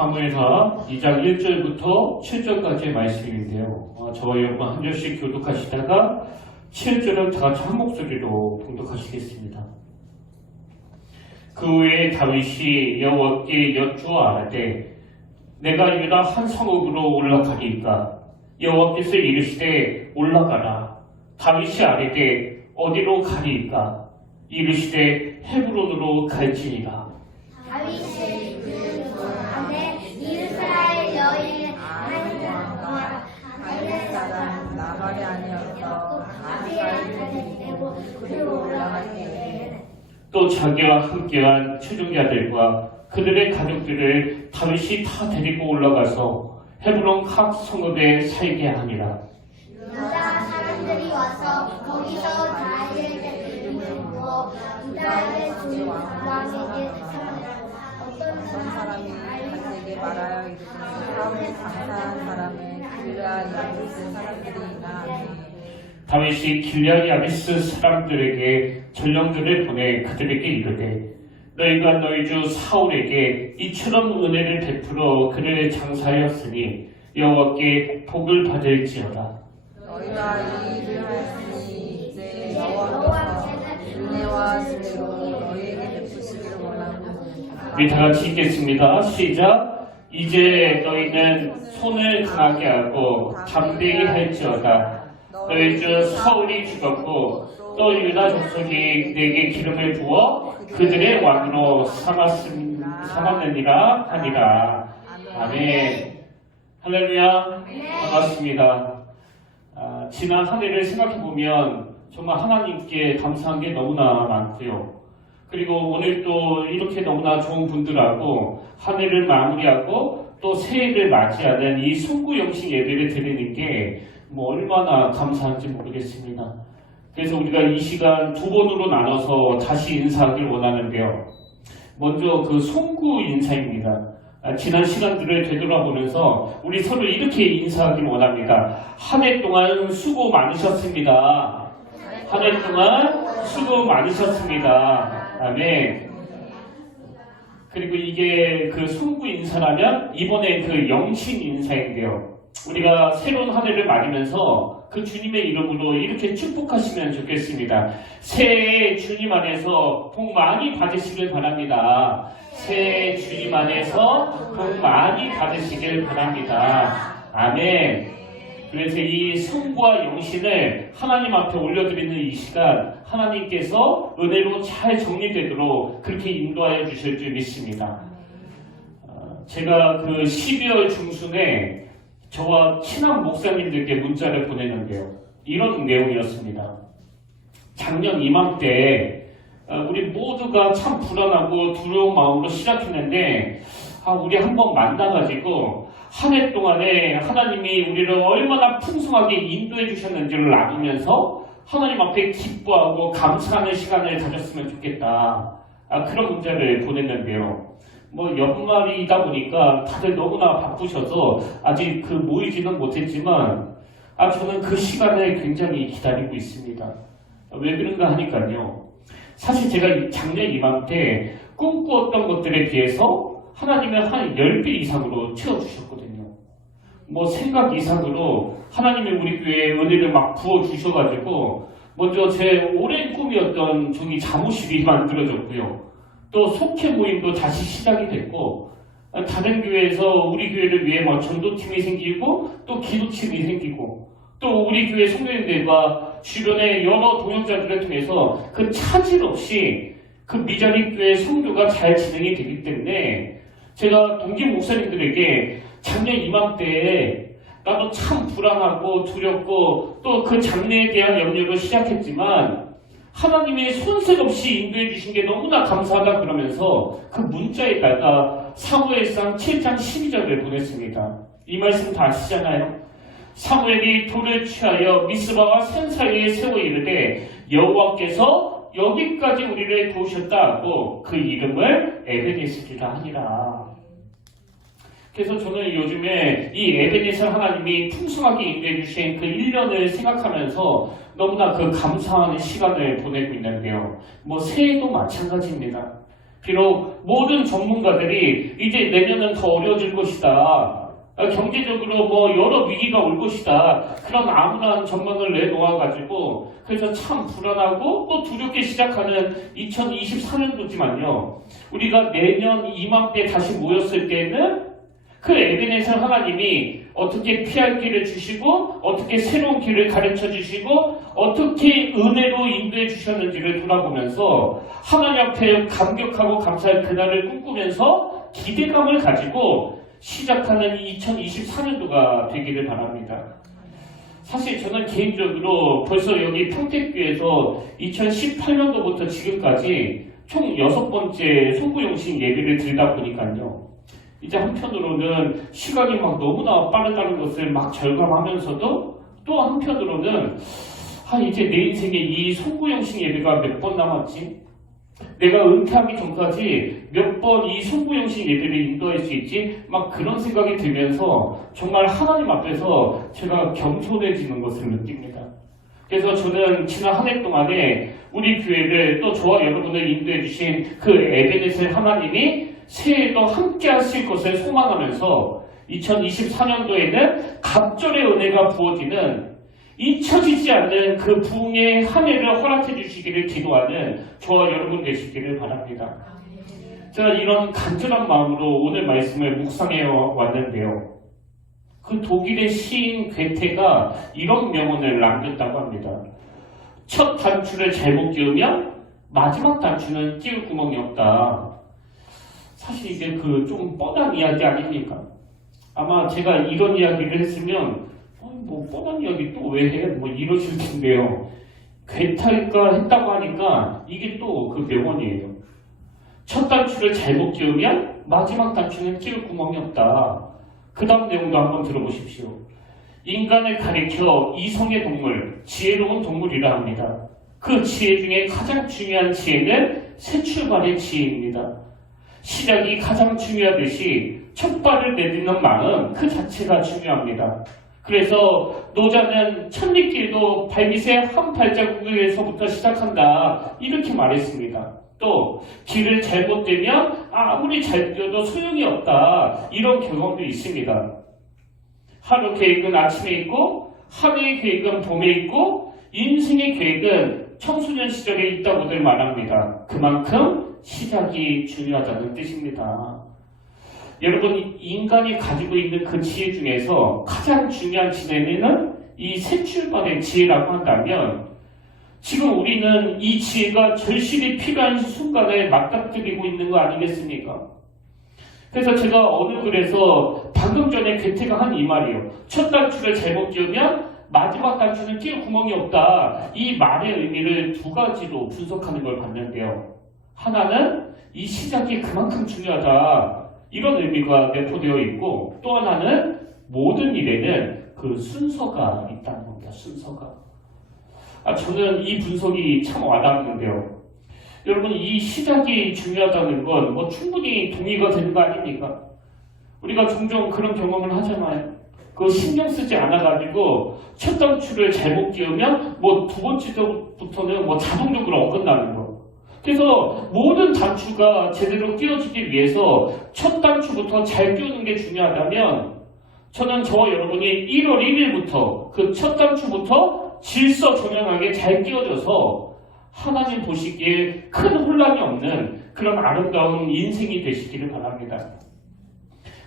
사무엘하 2장 1절부터 7절까지의 말씀인데요. 저와 여러분 한 절씩 교독하시다가 7절을 다 같이 한 목소리로 봉독하시겠습니다. 그 후에 다윗이 여호와께 여쭈어 아뢰되 내가 유다 한 성읍으로 올라가리이까 여호와께서 이르시되 올라가라. 다윗이 아뢰되 어디로 가리이까 이르시되 헤브론으로 갈지니라. 다윗이 그 안에 이스라엘 여인 한 다윗 사람 나발이 아니었어 아비아를 내고 그리로 올라가게. 또 자기와 함께한 추종자들과 그들의 가족들을 다윗이 다 데리고 올라가서 헤브론 각 성읍에 살게 하니라. 유다 사람들이 와서 거기서 다윗에게 이르고 유다의 주 왕에게 어떤 사람이 다윗에게 말하여 이르되 사울의 장사한 사람은 길르앗 야베스 사람들이나. 다윗이 길르앗 야베스 사람들에게 전령들을 보내 그들에게 이르되 너희가 너희 주 사울에게 이처럼 은혜를 베풀어 그를 장사하였으니 여호와께 복을 받을지어다. 너희가 이 일을 하였으니 이제 여호와께는 은혜와 진리로 너희에게 베푸시기를 원하고. 우리 다 같이 읽겠습니다. 시작. 이제 너희는 손을 강하게 하고 담대히 할지어다. 너희 주 사울이 죽었고 또 유다 족속이 내게 기름을 부어 그들의 왕으로 삼았느니라 하니라. 아멘. 할렐루야. 반갑습니다. 지난 한 해를 생각해보면 정말 하나님께 감사한 게 너무나 많고요. 그리고 오늘 또 이렇게 너무나 좋은 분들하고 한 해를 마무리하고 또 새해를 맞이하는 이 송구영신 예배를 드리는 게 얼마나 감사한지 모르겠습니다. 그래서 우리가 이 시간 두 번으로 나눠서 다시 인사하길 원하는데요. 먼저 그 송구 인사입니다. 지난 시간들을 되돌아보면서 우리 서로 이렇게 인사하길 원합니다. 한 해 동안 수고 많으셨습니다. 한 해 동안 수고 많으셨습니다. 아멘. 그리고 이게 그 송구 인사라면 이번에 그 영신 인사인데요. 우리가 새로운 한 해를 맞으면서 그 주님의 이름으로 이렇게 축복하시면 좋겠습니다. 새해 주님 안에서 복 많이 받으시길 바랍니다. 새해 주님 안에서 복 많이 받으시길 바랍니다. 아멘. 그래서 이 성부와 영신을 하나님 앞에 올려드리는 이 시간 하나님께서 은혜로 잘 정리되도록 그렇게 인도하여 주실 줄 믿습니다. 제가 그 12월 중순에 저와 친한 목사님들께 문자를 보냈는데요. 이런 내용이었습니다. 작년 이맘때 우리 모두가 참 불안하고 두려운 마음으로 시작했는데 우리 한번 만나가지고 한 해 동안에 하나님이 우리를 얼마나 풍성하게 인도해 주셨는지를 나누면서 하나님 앞에 기뻐하고 감사하는 시간을 가졌으면 좋겠다. 그런 문자를 보냈는데요. 연말이다 보니까 다들 너무나 바쁘셔서 아직 모이지는 못했지만 저는 그 시간을 굉장히 기다리고 있습니다. 왜 그런가 하니까요. 사실 제가 작년 이맘때 꿈꾸었던 것들에 비해서 하나님은 한 10배 이상으로 채워주셨거든요. 생각 이상으로 하나님이 우리 교회에 은혜를 막 부어주셔가지고 먼저 제 오랜 꿈이었던 종이 사무실이 만들어졌고요. 또 속회 모임도 다시 시작이 됐고 다른 교회에서 우리 교회를 위해 전도팀이 생기고 또 기도팀이 생기고 또 우리 교회 성도님들과 주변의 여러 동역자들을 통해서 그 차질 없이 그 미자리 교회 성도가 잘 진행이 되기 때문에 제가 동기 목사님들에게 작년 이맘때에 나도 참 불안하고 두렵고 또 그 장래에 대한 염려로 시작했지만 하나님의 손색 없이 인도해 주신 게 너무나 감사하다 그러면서 그 문자에다가 사무엘상 7장 12절을 보냈습니다. 이 말씀 다 아시잖아요. 사무엘이 돌을 취하여 미스바와 산 사이에 세워 이르되 여호와께서 여기까지 우리를 도우셨다 하고 그 이름을 에베네스리라 하니라. 그래서 저는 요즘에 이 에베네셀 하나님이 풍성하게 인도해 주신 그 1년을 생각하면서 너무나 그 감사하는 시간을 보내고 있는데요. 새해도 마찬가지입니다. 비록 모든 전문가들이 이제 내년은 더 어려워질 것이다. 경제적으로 뭐 여러 위기가 올 것이다. 그런 암울한 전망을 내놓아가지고 그래서 참 불안하고 또 두렵게 시작하는 2024년도지만요. 우리가 내년 이맘때 다시 모였을 때는 그 에베네셀 하나님이 어떻게 피할 길을 주시고 어떻게 새로운 길을 가르쳐 주시고 어떻게 은혜로 인도해 주셨는지를 돌아보면서 하나님 앞에 감격하고 감사할 그날을 꿈꾸면서 기대감을 가지고 시작하는 2024년도가 되기를 바랍니다. 사실 저는 개인적으로 벌써 여기 평택교에서 2018년도부터 지금까지 총 6번째 송구영신 예배를 드리다 보니까요. 이제 한편으로는 시간이 막 너무나 빠르다는 것을 막 절감하면서도 또 한편으로는 이제 내 인생에 이 송구영신 예배가 몇 번 남았지? 내가 은퇴하기 전까지 몇 번 이 송구영신 예배를 인도할 수 있지? 막 그런 생각이 들면서 정말 하나님 앞에서 제가 겸손해지는 것을 느낍니다. 그래서 저는 지난 한 해 동안에 우리 교회를 또 저와 여러분을 인도해 주신 그 에베네셀 하나님이 새해에도 함께 하실 것을 소망하면서 2024년도에는 갑절의 은혜가 부어지는 잊혀지지 않는 그 부흥의 한 해를 허락해 주시기를 기도하는 저와 여러분 되시기를 바랍니다. 제가 이런 간절한 마음으로 오늘 말씀을 묵상해 왔는데요. 그 독일의 시인 괴테가 이런 명언을 남겼다고 합니다. 첫 단추를 잘못 끼우면 마지막 단추는 끼울 구멍이 없다. 사실 이게 그 좀 뻔한 이야기 아닙니까? 아마 제가 이런 이야기를 했으면 뭐 뻔한 이야기 또 왜 해? 뭐 이러실 텐데요. 괴테가 했다고 하니까 이게 또 그 명언이에요. 첫 단추를 잘못 끼우면 마지막 단추는 끼울 구멍이 없다. 그 다음 내용도 한번 들어보십시오. 인간을 가리켜 이성의 동물, 지혜로운 동물이라 합니다. 그 지혜 중에 가장 중요한 지혜는 새 출발의 지혜입니다. 시작이 가장 중요하듯이 첫 발을 내딛는 마음 그 자체가 중요합니다. 그래서 노자는 첫입길도 발밑의 한 발자국에서부터 시작한다 이렇게 말했습니다. 또 길을 잘못 들면 아무리 잘 뛰어도 소용이 없다 이런 경험도 있습니다. 하루 계획은 아침에 있고 한 해의 계획은 봄에 있고 인생의 계획은 청소년 시절에 있다고들 말합니다. 그만큼 시작이 중요하다는 뜻입니다. 여러분 인간이 가지고 있는 그 지혜 중에서 가장 중요한 지혜는 이 새 출발의 지혜라고 한다면 지금 우리는 이 지혜가 절실히 필요한 순간에 맞닥뜨리고 있는 거 아니겠습니까? 그래서 제가 어느 글에서 방금 전에 괴테가 한 이 말이에요. 첫 단추를 잘못 끼우면 마지막 단추는 끼울 구멍이 없다. 이 말의 의미를 두 가지로 분석하는 걸 봤는데요. 하나는 이 시작이 그만큼 중요하다. 이런 의미가 내포되어 있고 또 하나는 모든 일에는 그 순서가 있다는 겁니다. 순서가. 저는 이 분석이 참 와닿았는데요. 여러분 이 시작이 중요하다는 건 뭐 충분히 동의가 되는 거 아닙니까? 우리가 종종 그런 경험을 하잖아요. 그거 신경 쓰지 않아가지고 첫 단추를 잘못 끼우면 뭐 두 번째부터는 뭐 자동적으로 어긋나는 거. 그래서 모든 단추가 제대로 끼워지기 위해서 첫 단추부터 잘 끼우는 게 중요하다면 저는 저와 여러분이 1월 1일부터 그 첫 단추부터 질서정연하게 잘 끼워져서 하나님 보시기에 큰 혼란이 없는 그런 아름다운 인생이 되시기를 바랍니다.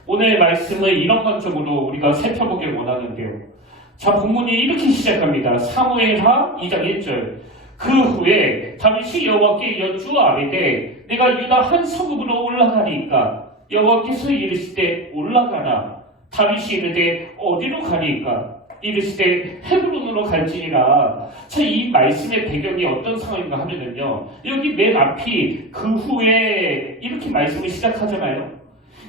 오늘 말씀을 이런 관점으로 우리가 살펴보길 원하는데요. 자, 본문이 이렇게 시작합니다. 사무엘하 2장 1절. 그 후에 다윗이 여호와께 여쭈아뢰되 내가 유다 한 성읍으로 올라가리이까 여호와께서 이르시되 올라가라. 다윗이 이르되 어디로 가리이까 이르시되 헤브론으로 갈지니라. 자, 이 말씀의 배경이 어떤 상황인가 하면은요. 여기 맨 앞이 그 후에 이렇게 말씀을 시작하잖아요.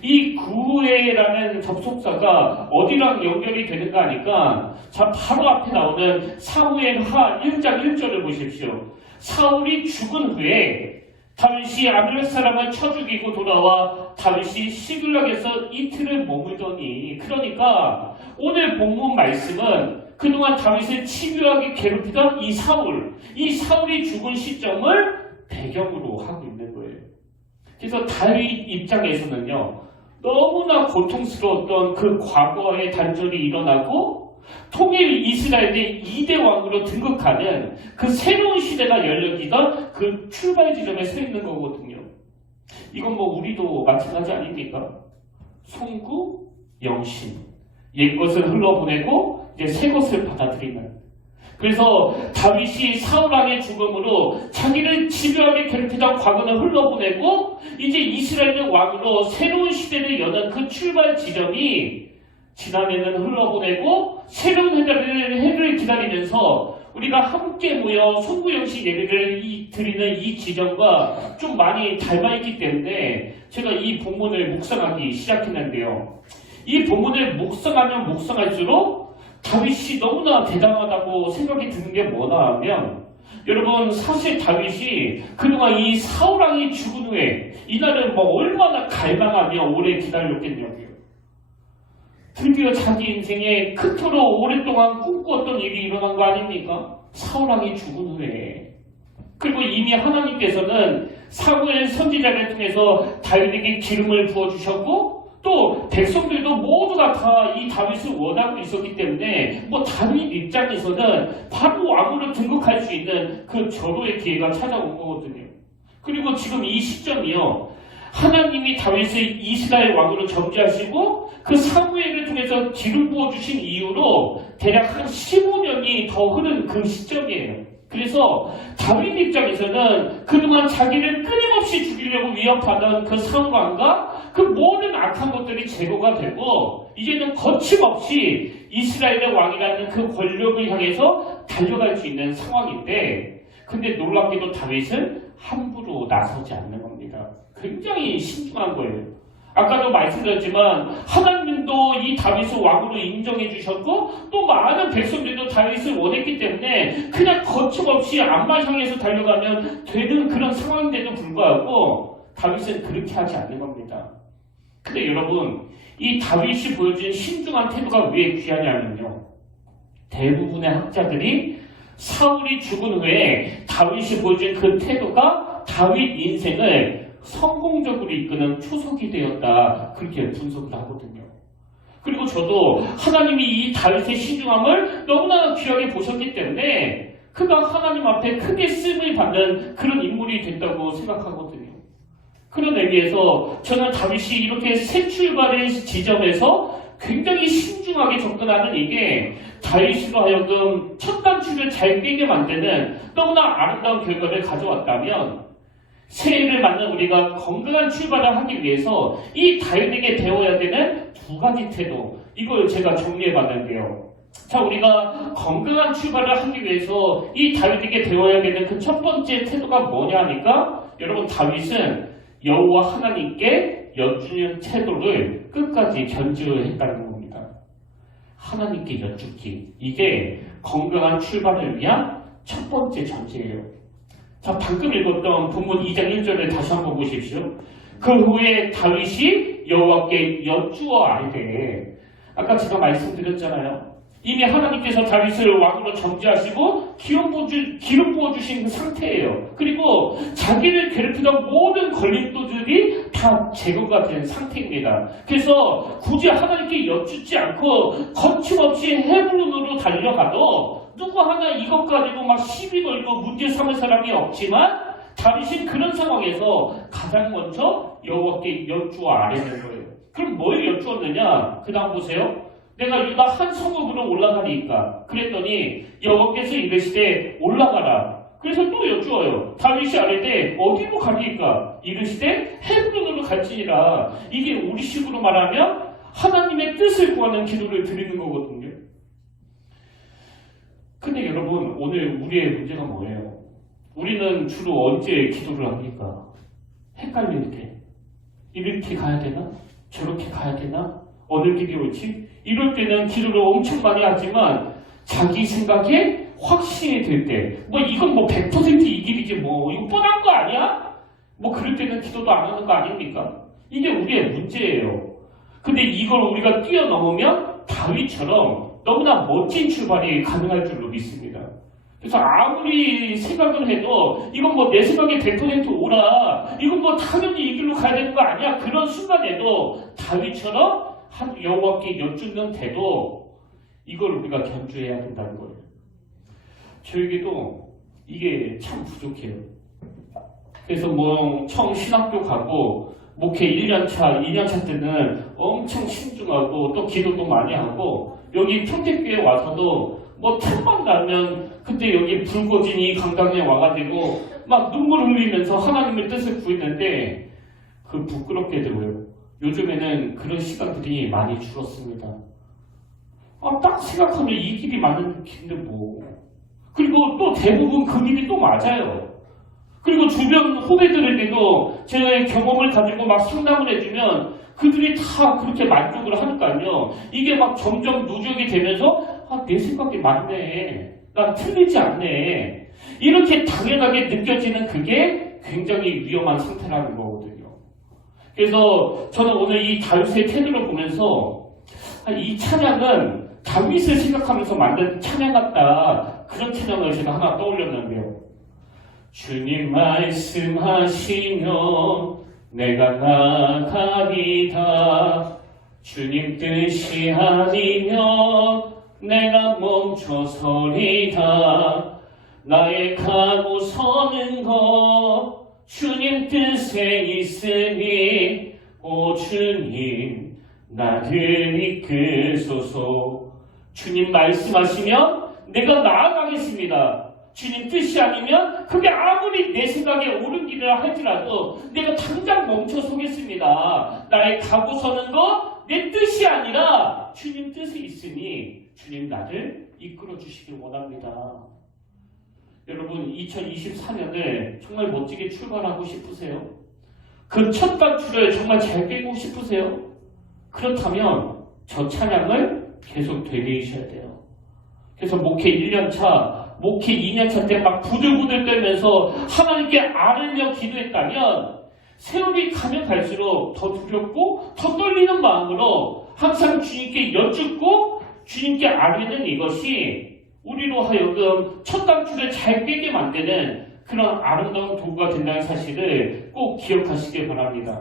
이 그 후에라는 접속사가 어디랑 연결이 되는가 하니까 자 바로 앞에 나오는 사무엘하 1장 1절을 보십시오. 사울이 죽은 후에 다윗이 아벨 사람을 쳐 죽이고 돌아와 다윗이 시글락에서 이틀을 머물더니 그러니까 오늘 본문 말씀은 그동안 다윗을 치밀하게 괴롭히던 이 사울이 죽은 시점을 배경으로 하고 있는 거예요. 그래서 다윗 입장에서는요, 너무나 고통스러웠던 그 과거의 단절이 일어나고 통일 이스라엘의 2대 왕으로 등극하는 그 새로운 시대가 열리던 그 출발 지점에 서 있는 거거든요. 이건 뭐 우리도 마찬가지 아닙니까? 송구, 영신. 옛 것을 흘러보내고 이제 새 것을 받아들이는. 그래서 다윗이 사울왕의 죽음으로 자기를 집요하게 괴롭히던 과거는 흘러보내고 이제 이스라엘의 왕으로 새로운 시대를 여는 그 출발 지점이 지난해는 흘러보내고 새로운 해를 기다리면서 우리가 함께 모여 송구영신 예배를 드리는 이 지점과 좀 많이 닮아있기 때문에 제가 이 본문을 묵상하기 시작했는데요. 이 본문을 묵상하면 묵상할수록 다윗이 너무나 대단하다고 생각이 드는 게 뭐냐 하면, 여러분 사실 다윗이 그동안 이 사울왕이 죽은 후에 이날을 뭐 얼마나 갈망하며 오래 기다렸겠냐고요. 드디어 자기 인생에 그토록 오랫동안 꿈꾸었던 일이 일어난 거 아닙니까? 사울왕이 죽은 후에. 그리고 이미 하나님께서는 사무엘 선지자를 통해서 다윗에게 기름을 부어주셨고 또 백성들도 모두가 다 이 다윗을 원하고 있었기 때문에 뭐 다윗 입장에서는 바로 왕으로 등극할 수 있는 그 절호의 기회가 찾아온 거거든요. 그리고 지금 이 시점이요, 하나님이 다윗을 이스라엘 왕으로 점지하시고 그 사무엘을 통해서 기름 부어주신 이후로 대략 한 15년이 더 흐른 그 시점이에요. 그래서 다윗 입장에서는 그동안 자기를 끊임없이 죽이려고 위협하던 그 사울왕과 그 모든 악한 것들이 제거가 되고 이제는 거침없이 이스라엘의 왕이라는 그 권력을 향해서 달려갈 수 있는 상황인데, 근데 놀랍게도 다윗은 함부로 나서지 않는 겁니다. 굉장히 신중한 거예요. 아까도 말씀드렸지만 하나님도 이 다윗을 왕으로 인정해 주셨고 또 많은 백성들도 다윗을 원했기 때문에 그냥 거침없이 암만 향해서 달려가면 되는 그런 상황인데도 불구하고 다윗은 그렇게 하지 않는 겁니다. 근데 여러분, 이 다윗이 보여준 신중한 태도가 왜 귀하냐면요, 대부분의 학자들이 사울이 죽은 후에 다윗이 보여준 그 태도가 다윗 인생을 성공적으로 이끄는 초석이 되었다, 그렇게 분석을 하거든요. 그리고 저도 하나님이 이 다윗의 신중함을 너무나 귀하게 보셨기 때문에 그가 하나님 앞에 크게 쓰임을 받는 그런 인물이 됐다고 생각하거든요. 그런 의미에서 저는 다윗이 이렇게 새 출발의 지점에서 굉장히 신중하게 접근하는 이게 다윗으로 하여금 첫 단추를 잘 깨게 만드는 너무나 아름다운 결과를 가져왔다면, 새해를 맞는 우리가 건강한 출발을 하기 위해서 이 다윗에게 배워야 되는 두 가지 태도, 이걸 제가 정리해봤는데요. 자, 우리가 건강한 출발을 하기 위해서 이 다윗에게 배워야 되는 그 첫 번째 태도가 뭐냐 하니까, 여러분 다윗은 여호와 하나님께 여쭈는 태도를 끝까지 견지했다는 겁니다. 하나님께 여쭙기, 이게 건강한 출발을 위한 첫 번째 전제예요. 자, 방금 읽었던 본문 2장 1절을 다시 한번 보십시오. 그 후에 다윗이 여호와께 여쭈어 아뢰되, 아까 제가 말씀드렸잖아요. 이미 하나님께서 다윗을 왕으로 점지하시고 기름 부어주신 그 상태예요. 그리고 자기를 괴롭히던 모든 걸림돌들이 다 제거가 된 상태입니다. 그래서 굳이 하나님께 여쭙지 않고 거침없이 헤브론으로 달려가도 누구 하나 이것 가지고 막 시비 걸고 문제 삼을 사람이 없지만, 다윗은 그런 상황에서 가장 먼저 여호와께 여쭈어 아뢰는 거예요. 그럼 뭘 여쭈었느냐? 그 다음 보세요. 내가 유다 한 성읍으로 올라가리이까. 그랬더니 여호와께서 이르시되 올라가라. 그래서 또 여쭈어요. 다윗이 아뢰되 어디로 가리이까? 이르시되 헤브론으로 갈지니라. 이게 우리식으로 말하면 하나님의 뜻을 구하는 기도를 드리는 거거든요. 근데 여러분, 오늘 우리의 문제가 뭐예요? 우리는 주로 언제 기도를 합니까? 헷갈릴 때. 이렇게 가야 되나? 저렇게 가야 되나? 어느 길이 옳지? 이럴 때는 기도를 엄청 많이 하지만 자기 생각에 확신이 들 때, 뭐 이건 뭐 100% 이 길이지 뭐 이거 뻔한 거 아니야? 뭐 그럴 때는 기도도 안 하는 거 아닙니까? 이게 우리의 문제예요. 근데 이걸 우리가 뛰어넘으면 다윗처럼 너무나 멋진 출발이 가능할 줄로 믿습니다. 그래서 아무리 생각을 해도 이건 뭐 내 생각에 100% 오라. 이건 뭐 당연히 이 길로 가야 되는 거 아니야. 그런 순간에도 다윗처럼 한 여호와께 여쭙는데도 이걸 우리가 견주해야 된다는 거예요. 저에게도 이게 참 부족해요. 그래서 뭐 처음 신학교 가고 목회 1년차, 2년차 때는 엄청 신중하고 또 기도도 많이 하고 여기 평택교회 와서도 뭐 틈만 나면 그때 여기 불거진이 강당에 와가지고 막 눈물 흘리면서 하나님의 뜻을 구했는데 그 부끄럽게도요. 요즘에는 그런 시간들이 많이 줄었습니다. 딱 생각하면 이 길이 맞는 길인데 뭐. 그리고 또 대부분 그 길이 또 맞아요. 그리고 주변 후배들에게도 제 경험을 가지고 막 상담을 해주면 그들이 다 그렇게 만족을 하니까요. 이게 막 점점 누적이 되면서 내 생각이 맞네. 난 틀리지 않네. 이렇게 당연하게 느껴지는 그게 굉장히 위험한 상태라는 거거든요. 그래서 저는 오늘 이 다윗의 태도를 보면서 이 찬양은 다윗을 생각하면서 만든 찬양 같다. 그런 찬양을 제가 하나 떠올렸는데요. 주님 말씀하시며 내가 나가리다. 주님 뜻이 아니면 내가 멈춰서리다. 나의 가고 서는 것 주님 뜻에 있으니 오 주님 나를 이끄소서. 주님 말씀하시면 내가 나아가겠습니다. 주님 뜻이 아니면 그게 아무리 내 생각에 옳은 길이라 할지라도 내가 당장 멈춰 서겠습니다. 나의 가고 서는 거 내 뜻이 아니라 주님 뜻이 있으니 주님 나를 이끌어 주시길 원합니다. 여러분 2024년을 정말 멋지게 출발하고 싶으세요? 그 첫 단추를 정말 잘 깨고 싶으세요? 그렇다면 저 찬양을 계속 되뇌이셔야 돼요. 그래서 목회 1년차, 목회 2년차 때 막 부들부들 떨면서 하나님께 아뢰며 기도했다면 세월이 가면 갈수록 더 두렵고 더 떨리는 마음으로 항상 주님께 여쭙고 주님께 아뢰는 이것이 우리로 하여금 첫 단추를 잘 깨게 만드는 그런 아름다운 도구가 된다는 사실을 꼭 기억하시길 바랍니다.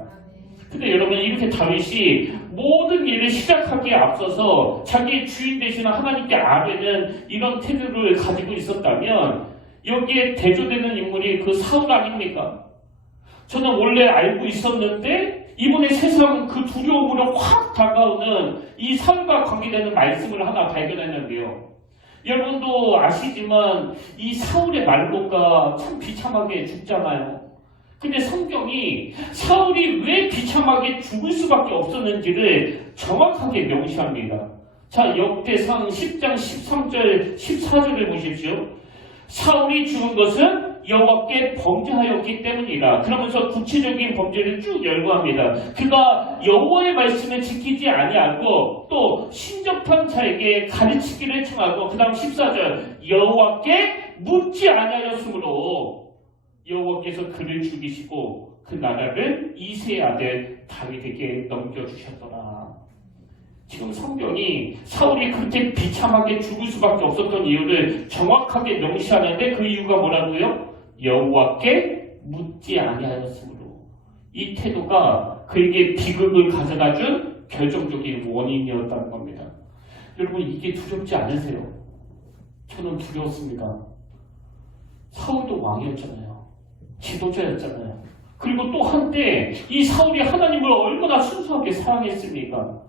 근데 여러분 이렇게 다윗이 모든 일을 시작하기에 앞서서 자기의 주인 되시는 하나님께 아뢰는 이런 태도를 가지고 있었다면 여기에 대조되는 인물이 그 사울 아닙니까? 저는 원래 알고 있었는데 이번에 세상 그 두려움으로 확 다가오는 이 사울과 관계되는 말씀을 하나 발견했는데요. 여러분도 아시지만 이 사울의 말로가 참 비참하게 죽잖아요. 근데 성경이 사울이 왜 비참하게 죽을 수밖에 없었는지를 정확하게 명시합니다. 자, 역대상 10장 13절 14절을 보십시오. 사울이 죽은 것은 여호와께 범죄하였기 때문이라. 그러면서 구체적인 범죄를 쭉 열거합니다. 그가 여호와의 말씀을 지키지 아니하고 또 신접한 자에게 가르치기를 청하고 그 다음 14절 여호와께 묻지 아니하였으므로 여호와께서 그를 죽이시고 그 나라를 이새의 아들 다윗에게 넘겨주셨더라. 지금 성경이 사울이 그렇게 비참하게 죽을 수밖에 없었던 이유를 정확하게 명시하는데 그 이유가 뭐라고요? 여호와께 묻지 아니하였으므로. 이 태도가 그에게 비극을 가져다준 결정적인 원인이었다는 겁니다. 여러분 이게 두렵지 않으세요? 저는 두려웠습니다. 사울도 왕이었잖아요. 지도자였잖아요. 그리고 또 한때 이 사울이 하나님을 얼마나 순수하게 사랑했습니까?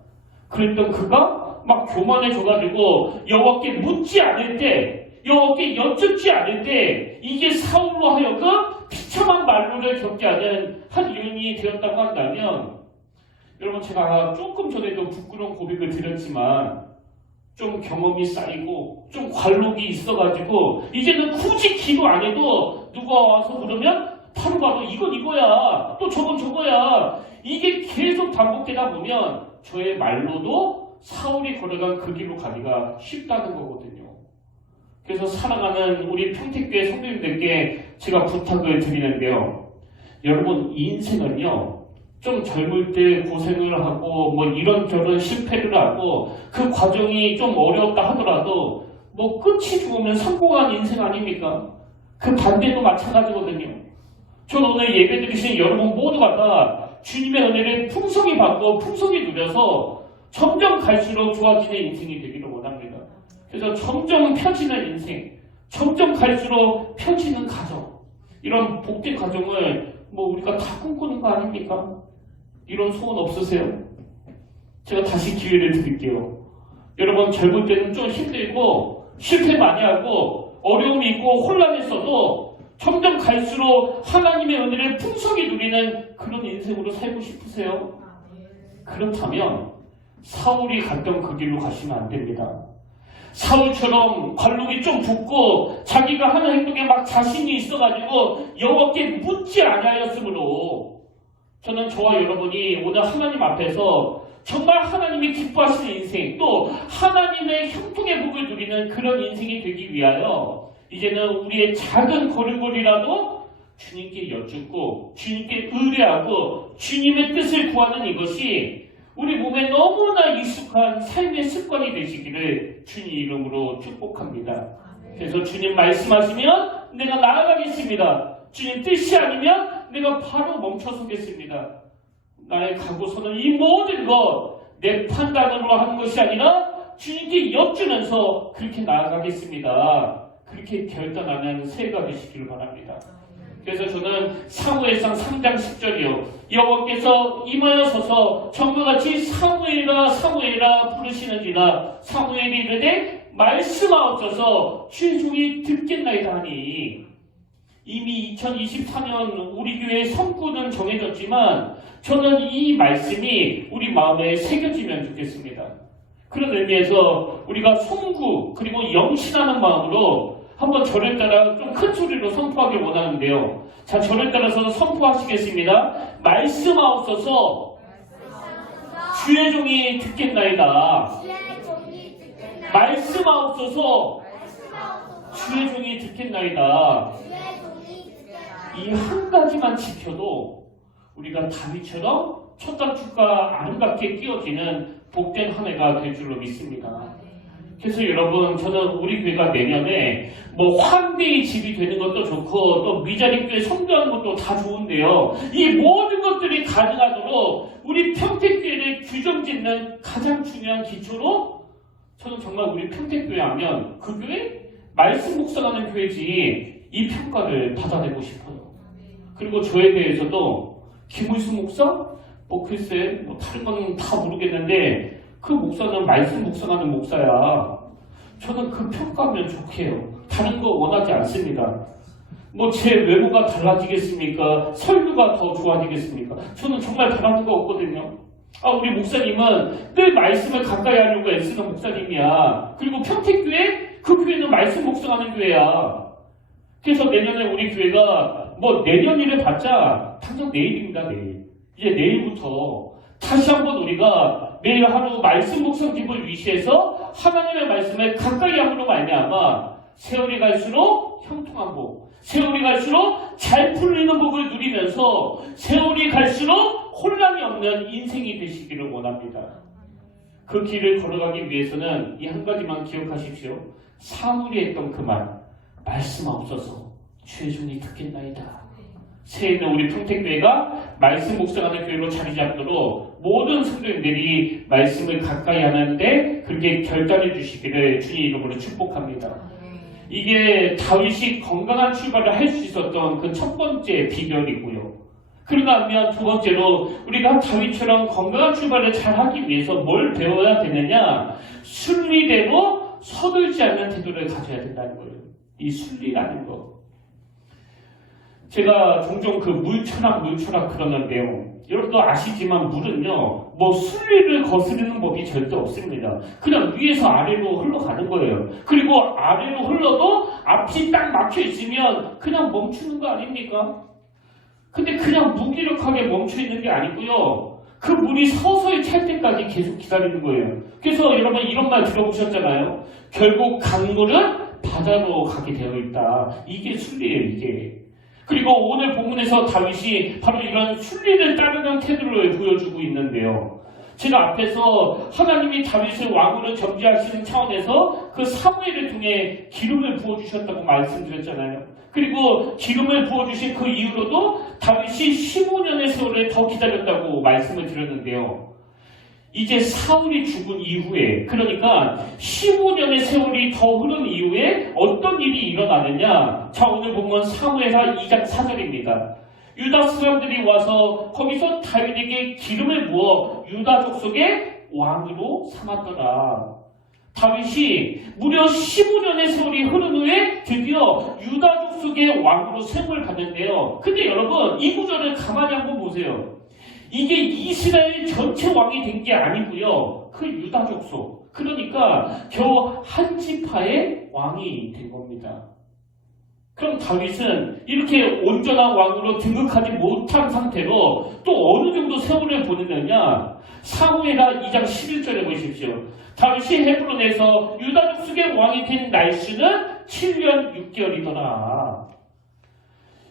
그랬던 그가 막 교만해져가지고 여호와께 묻지 않을 때, 여호와께 여쭙지 않을 때 이게 사울로 하여금 비참한 말로를 겪게 하는 한 요인이 되었다고 한다면 여러분 제가 조금 전에도 부끄러운 고백을 드렸지만 좀 경험이 쌓이고 좀 관록이 있어가지고 이제는 굳이 기도 안 해도 누가 와서 그러면 바로 봐도 이건 이거야 또 저건 저거야 이게 계속 반복되다 보면 저의 말로도 사울이 걸어간 그 길로 가기가 쉽다는 거거든요. 그래서 사랑하는 우리 평택교회 성도님들께 제가 부탁을 드리는데요. 여러분 인생은요 좀 젊을 때 고생을 하고 뭐 이런저런 실패를 하고 그 과정이 좀 어려웠다 하더라도 뭐 끝이 좋으면 성공한 인생 아닙니까? 그 반대도 마찬가지거든요. 저는 오늘 예배 드리신 여러분 모두가 다 주님의 은혜를 풍성히 받고 풍성히 누려서 점점 갈수록 좋아지는 인생이 되기를 원합니다. 그래서 점점 펴지는 인생, 점점 갈수록 펴지는 가정, 이런 복된 가정을 뭐 우리가 다 꿈꾸는 거 아닙니까? 이런 소원 없으세요? 제가 다시 기회를 드릴게요. 여러분 젊을 때는 좀 힘들고 실패 많이 하고 어려움이 있고 혼란했어도 점점 갈수록 하나님의 은혜를 풍성히 누리는 그런 인생으로 살고 싶으세요? 그렇다면 사울이 갔던 그 길로 가시면 안 됩니다. 사울처럼 관록이 좀 붙고 자기가 하는 행동에 막 자신이 있어가지고 여호와께 묻지 아니하였으므로 저는 저와 여러분이 오늘 하나님 앞에서 정말 하나님이 기뻐하시는 인생, 또 하나님의 형통의 복을 누리는 그런 인생이 되기 위하여 이제는 우리의 작은 걸음걸이라도 주님께 여쭙고 주님께 의뢰하고 주님의 뜻을 구하는 이것이 우리 몸에 너무나 익숙한 삶의 습관이 되시기를 주님 이름으로 축복합니다. 그래서 주님 말씀하시면 내가 나아가겠습니다. 주님 뜻이 아니면 내가 바로 멈춰서겠습니다. 나의 각오서는 이 모든 것 내 판단으로 하는 것이 아니라 주님께 여쭈면서 그렇게 나아가겠습니다. 그렇게 결단하는 새해가 되시기를 바랍니다. 그래서 저는 사무엘상 3장 10절이요. 여호와께서 임하여서서 전과같이 사무엘아 사무엘아 부르시는지라 사무엘이 이르되 말씀하옵소서 주의 종이 듣겠나이다 하니 이미 2024년 우리 교회의 성구는 정해졌지만 저는 이 말씀이 우리 마음에 새겨지면 좋겠습니다. 그런 의미에서 우리가 송구 그리고 영신하는 마음으로 한번 저를 따라 좀 큰 소리로 선포하길 원하는데요. 자, 저를 따라서 선포하시겠습니다. 말씀하옵소서 주의 종이 듣겠나이다. 말씀하옵소서 주의 종이 듣겠나이다. 이 한 가지만 지켜도 우리가 다윗처럼 첫 단추가 아름답게 끼워지는 복된 한 해가 될 줄로 믿습니다. 그래서 여러분 저는 우리 교회가 내년에 뭐 황대의 집이 되는 것도 좋고 또 미자립교회 성교하는 것도 다 좋은데요. 이 모든 것들이 가능하도록 우리 평택교회를 규정짓는 가장 중요한 기초로 저는 정말 우리 평택교회 하면 그 교회 말씀 묵상하는 교회지 이 평가를 받아내고 싶어요. 그리고 저에 대해서도 김의수 목사? 뭐 글쎄 뭐 다른 건 다 모르겠는데 그 목사는 말씀 묵상하는 목사야. 저는 그 평가면 좋게요. 다른 거 원하지 않습니다. 뭐 제 외모가 달라지겠습니까? 설교가 더 좋아지겠습니까? 저는 정말 바라는 거 없거든요. 우리 목사님은 늘 말씀을 가까이 하려고 애쓰는 목사님이야. 그리고 평택교회? 그 교회는 말씀 묵상하는 교회야. 그래서 내년에 우리 교회가 뭐 내년이를 봤자 당장 내일입니다. 내일. 이제 내일부터 다시 한번 우리가 매일 하루 말씀 묵상집을 위시해서 하나님의 말씀을 가까이 함으로 말미암아 세월이 갈수록 형통한 복, 세월이 갈수록 잘 풀리는 복을 누리면서 세월이 갈수록 혼란이 없는 인생이 되시기를 원합니다. 그 길을 걸어가기 위해서는 이 한 가지만 기억하십시오. 사무엘이 했던 그 말씀하옵소서 주의 종이 듣겠나이다. 새해에는 우리 평택교회가 말씀 묵상하는 교회로 자리 잡도록 모든 성도님들이 말씀을 가까이 하는데 그렇게 결단해 주시기를 주님 이름으로 축복합니다. 이게 다윗이 건강한 출발을 할 수 있었던 그 첫 번째 비결이고요. 그러다 보면 두 번째로 우리가 다윗처럼 건강한 출발을 잘 하기 위해서 뭘 배워야 되느냐? 순리대로 서둘지 않는 태도를 가져야 된다는 거예요. 이 순리라는 거. 제가 종종 그 물철학 그러는데요. 여러분도 아시지만 물은요, 뭐 순리를 거스르는 법이 절대 없습니다. 그냥 위에서 아래로 흘러가는 거예요. 그리고 아래로 흘러도 앞이 딱 막혀 있으면 그냥 멈추는 거 아닙니까? 근데 그냥 무기력하게 멈춰 있는 게 아니고요. 그 물이 서서히 찰 때까지 계속 기다리는 거예요. 그래서 여러분 이런 말 들어보셨잖아요. 결국 강물은 바다로 가게 되어 있다. 이게 순리예요, 이게. 그리고 오늘 본문에서 다윗이 바로 이런 순리를 따르는 태도를 보여주고 있는데요. 제가 앞에서 하나님이 다윗을 왕으로 점지하시는 차원에서 그 사무엘을 통해 기름을 부어주셨다고 말씀드렸잖아요. 그리고 기름을 부어주신 그 이후로도 다윗이 15년의 세월을 더 기다렸다고 말씀을 드렸는데요. 이제 사울이 죽은 이후에, 그러니까 15년의 세월이 더 흐른 이후에 어떤 일이 일어나느냐? 자, 오늘 보면 사무엘하 2장 4절입니다. 유다 사람들이 와서 거기서 다윗에게 기름을 부어 유다족 속의 왕으로 삼았더라. 다윗이 무려 15년의 세월이 흐른 후에 드디어 유다족 속의 왕으로 세움을 받는데요. 근데 여러분, 이 구절을 가만히 한번 보세요. 이게 이스라엘 전체 왕이 된 게 아니고요. 그 유다족 속, 그러니까 겨우 한 지파의 왕이 된 겁니다. 그럼 다윗은 이렇게 온전한 왕으로 등극하지 못한 상태로 또 어느 정도 세월을 보냈느냐? 사무엘하 2장 11절에 보십시오. 다윗이 헤브론에서 유다족 속의 왕이 된 날수는 7년 6개월이더라.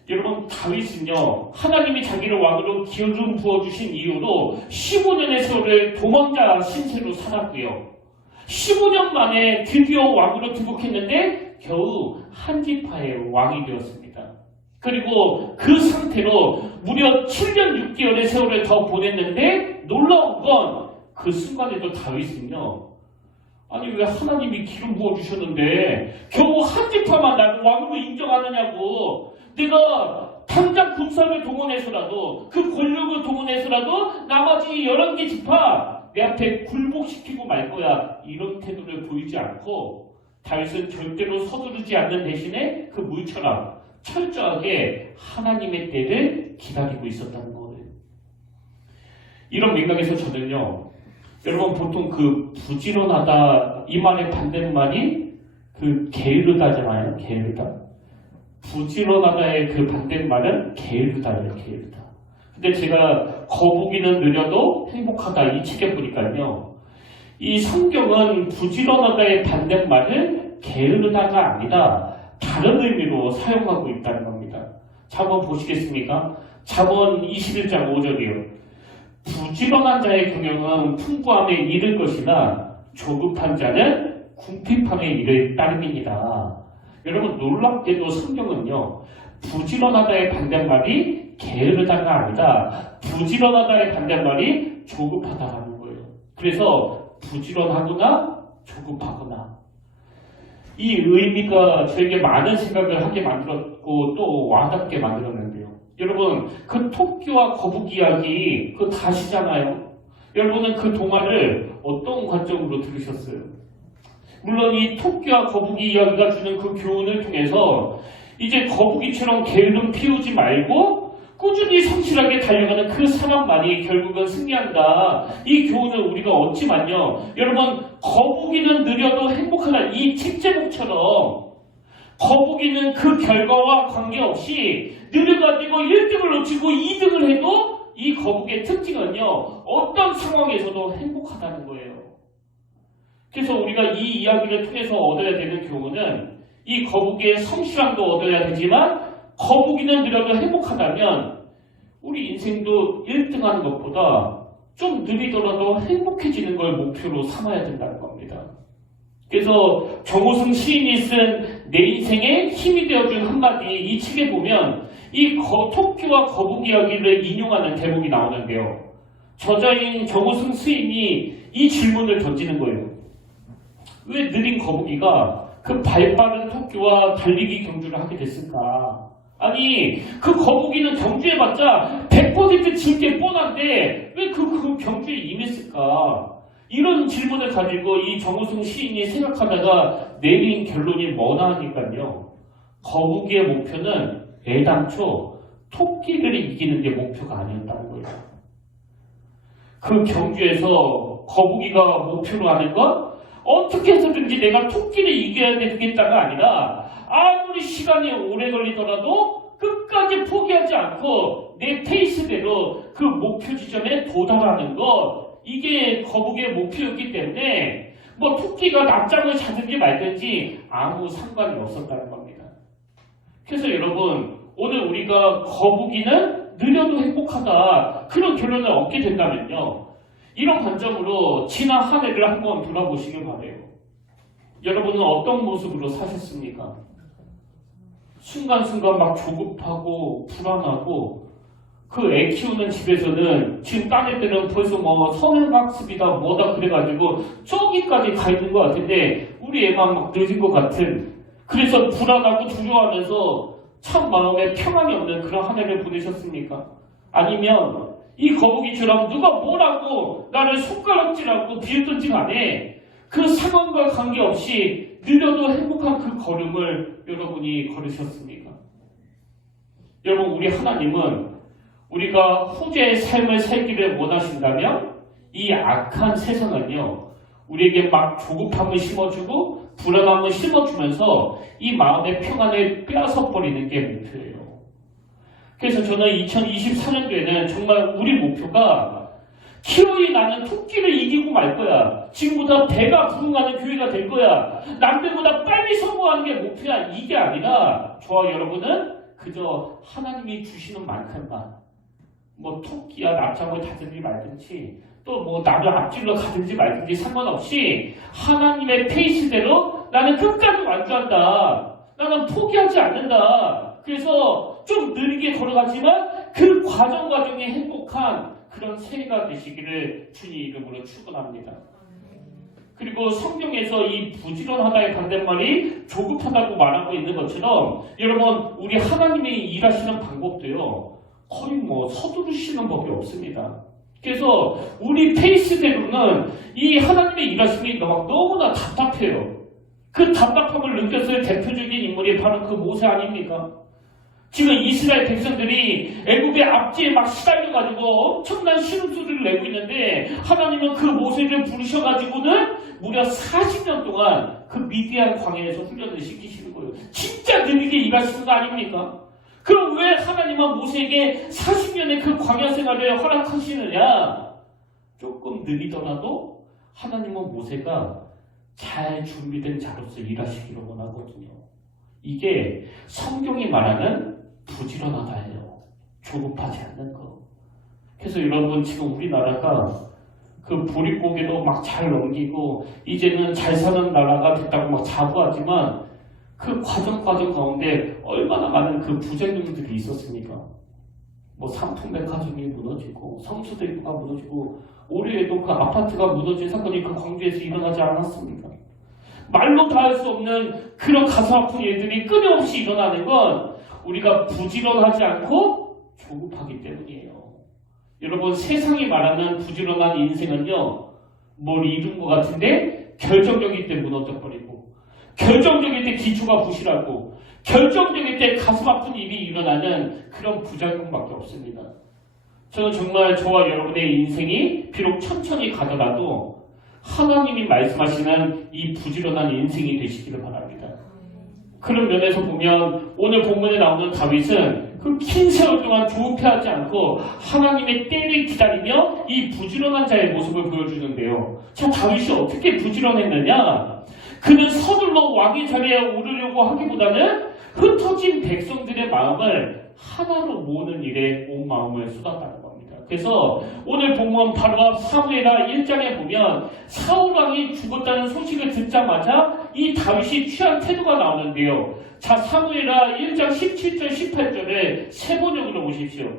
여러분, 다윗은요, 하나님이 자기를 왕으로 기름 부어주신 이후로 15년의 세월을 도망자 신세로 살았고요. 15년 만에 드디어 왕으로 등극했는데 겨우 한 지파의 왕이 되었습니다. 그리고 그 상태로 무려 7년 6개월의 세월을 더 보냈는데 놀라운 건 그 순간에도 다윗은요, 아니 왜 하나님이 기름 부어주셨는데 겨우 한 지파만 나를 왕으로 인정하느냐고, 내가 당장 군사를 동원해서라도 그 권력을 동원해서라도 나머지 11개 지파 내 앞에 굴복시키고 말 거야, 이런 태도를 보이지 않고 다윗은 절대로 서두르지 않는 대신에 그 물처럼 철저하게 하나님의 때를 기다리고 있었다는 거예요. 이런 맥락에서 저는요, 여러분 보통 그 부지런하다 이 말의 반대말이 그 게으르다잖아요. 게으르다. 부지런하다의 그 반대말은 게으르다예요. 게으르다. 근데 제가 거북이는 느려도 행복하다 이 책에 보니까요, 이 성경은 부지런하다의 반대말을 게으르다가 아니라 다른 의미로 사용하고 있다는 겁니다. 자, 한번 보시겠습니까? 잠언 21장 5절이요. 부지런한 자의 경영은 풍부함에 이를 것이나 조급한 자는 궁핍함에 이를 따름이니라. 여러분, 놀랍게도 성경은요, 부지런하다의 반대말이 게으르다가 아니라 부지런하다의 반대말이 조급하다라는 거예요. 그래서 부지런하거나 조급하거나, 이 의미가 저에게 많은 생각을 하게 만들었고 또 와닿게 만들었는데요. 여러분, 그 토끼와 거북이 이야기 그거 다 아시잖아요. 여러분은 그 동화를 어떤 관점으로 들으셨어요? 물론 이 토끼와 거북이 이야기가 주는 그 교훈을 통해서 이제 거북이처럼 게으름 피우지 말고 꾸준히 성실하게 달려가는 그 사람만이 결국은 승리한다. 이 교훈을 우리가 얻지만요. 여러분, 거북이는 느려도 행복하다. 이 책 제목처럼 거북이는 그 결과와 관계없이 느려가지고 1등을 놓치고 2등을 해도 이 거북이의 특징은요, 어떤 상황에서도 행복하다는 거예요. 그래서 우리가 이 이야기를 통해서 얻어야 되는 교훈은 이 거북이의 성실함도 얻어야 되지만 거북이는 느려도 행복하다면 우리 인생도 1등하는 것보다 좀 느리더라도 행복해지는 걸 목표로 삼아야 된다는 겁니다. 그래서 정호승 시인이 쓴 내 인생에 힘이 되어준 한마디, 이 책에 보면 이 토끼와 거북이 이야기를 인용하는 대목이 나오는데요. 저자인 정호승 시인이 이 질문을 던지는 거예요. 왜 느린 거북이가 그 발빠른 토끼와 달리기 경주를 하게 됐을까? 아니, 그 거북이는 경주해봤자 100% 질 게 뻔한데 왜 그 경주에 임했을까? 이런 질문을 가지고 이 정우승 시인이 생각하다가 내린 결론이 뭐나 하니까요. 거북이의 목표는 애당초 토끼를 이기는 게 목표가 아니었다는 거예요. 그 경주에서 거북이가 목표로 하는 건 어떻게 해서든지 내가 토끼를 이겨야 되겠다가 아니라 아무리 시간이 오래 걸리더라도 끝까지 포기하지 않고 내 페이스대로 그 목표 지점에 도달하는 것, 이게 거북이의 목표였기 때문에 뭐 토끼가 낮잠을 자든지 말든지 아무 상관이 없었다는 겁니다. 그래서 여러분, 오늘 우리가 거북이는 느려도 행복하다 그런 결론을 얻게 된다면요, 이런 관점으로 지난 한 해를 한번 돌아보시길 바래요. 여러분은 어떤 모습으로 사셨습니까? 순간순간 막 조급하고 불안하고 그 애 키우는 집에서는 지금 딴 애들은 벌써 뭐 선행학습이다 뭐다 그래가지고 저기까지 가 있는 것 같은데 우리 애만 막 늦은 것 같은, 그래서 불안하고 두려워하면서 참 마음에 평안이 없는 그런 한 해를 보내셨습니까? 아니면 이 거북이처럼 누가 뭐라고 나를 손가락질하고 비웃든지 간에 그 상황과 관계없이 느려도 행복한 그 걸음을 여러분이 걸으셨습니까? 여러분, 우리 하나님은 우리가 후죄의 삶을 살기를 원하신다면 이 악한 세상은요, 우리에게 막 조급함을 심어주고 불안함을 심어주면서 이 마음의 평안을 빼앗아버리는 게 목표예요. 그래서 저는 2024년도에는 정말 우리 목표가 기어이 나는 토끼를 이기고 말 거야. 지금보다 배가 부흥하는 교회가 될 거야. 남들보다 빨리 성공하는 게 목표야. 이게 아니라 저와 여러분은 그저 하나님이 주시는 만큼만, 뭐 토끼야 납작을 타든지 말든지 또 뭐 나를 앞질러 가든지 말든지 상관없이 하나님의 페이스대로 나는 끝까지 완주한다. 나는 포기하지 않는다. 그래서 좀 느리게 걸어가지만 그 과정이 행복한 그런 새해가 되시기를 주님 이름으로 축원합니다. 그리고 성경에서 이 부지런하다의 반대말이 조급하다고 말하고 있는 것처럼 여러분, 우리 하나님이 일하시는 방법도요, 거의 뭐 서두르시는 법이 없습니다. 그래서 우리 페이스대로는 이 하나님의 일하심이 너무나 답답해요. 그 답답함을 느꼈을 대표적인 인물이 바로 그 모세 아닙니까? 지금 이스라엘 백성들이 애굽의 압제에 막 시달려가지고 엄청난 신음소리를 내고 있는데 하나님은 그 모세를 부르셔가지고는 무려 40년 동안 그 미디안 광야에서 훈련을 시키시는 거예요. 진짜 느리게 일하시는 거 아닙니까? 그럼 왜 하나님은 모세에게 40년의 그 광야 생활을 허락하시느냐? 조금 느리더라도 하나님은 모세가 잘 준비된 자로서 일하시기를 원하거든요. 이게 성경이 말하는 부지런하다예요. 조급하지 않는 거. 그래서 여러분, 지금 우리나라가 그 보릿고개도 막 잘 넘기고 이제는 잘 사는 나라가 됐다고 막 자부하지만 그 과정 가운데 얼마나 많은 그 부작용들이 있었습니까? 뭐 상품백화점이 무너지고 성수대교가 무너지고 올해에도 그 아파트가 무너진 사건이 그 광주에서 일어나지 않았습니까? 말로 다 할 수 없는 그런 가슴 아픈 일들이 끊임없이 일어나는 건 우리가 부지런하지 않고 조급하기 때문이에요. 여러분, 세상이 말하는 부지런한 인생은요, 뭘 이룬 것 같은데 결정적일 때 무너져버리고, 결정적일 때 기초가 부실하고, 결정적일 때 가슴 아픈 일이 일어나는 그런 부작용밖에 없습니다. 저는 정말 저와 여러분의 인생이 비록 천천히 가더라도 하나님이 말씀하시는 이 부지런한 인생이 되시기를 바랍니다. 그런 면에서 보면 오늘 본문에 나오는 다윗은 그 긴 세월 동안 조급해하지 않고 하나님의 때를 기다리며 이 부지런한 자의 모습을 보여주는데요. 자, 다윗이 어떻게 부지런했느냐? 그는 서둘러 왕의 자리에 오르려고 하기보다는 흩어진 백성들의 마음을 하나로 모으는 일에 온 마음을 쏟았다는 겁니다. 그래서 오늘 본문 바로 앞 사무엘하 1장에 보면 사울왕이 죽었다는 소식을 듣자마자 이 다윗이 취한 태도가 나오는데요. 자, 사무엘하 1장 17절 18절을 세 번역으로 보십시오.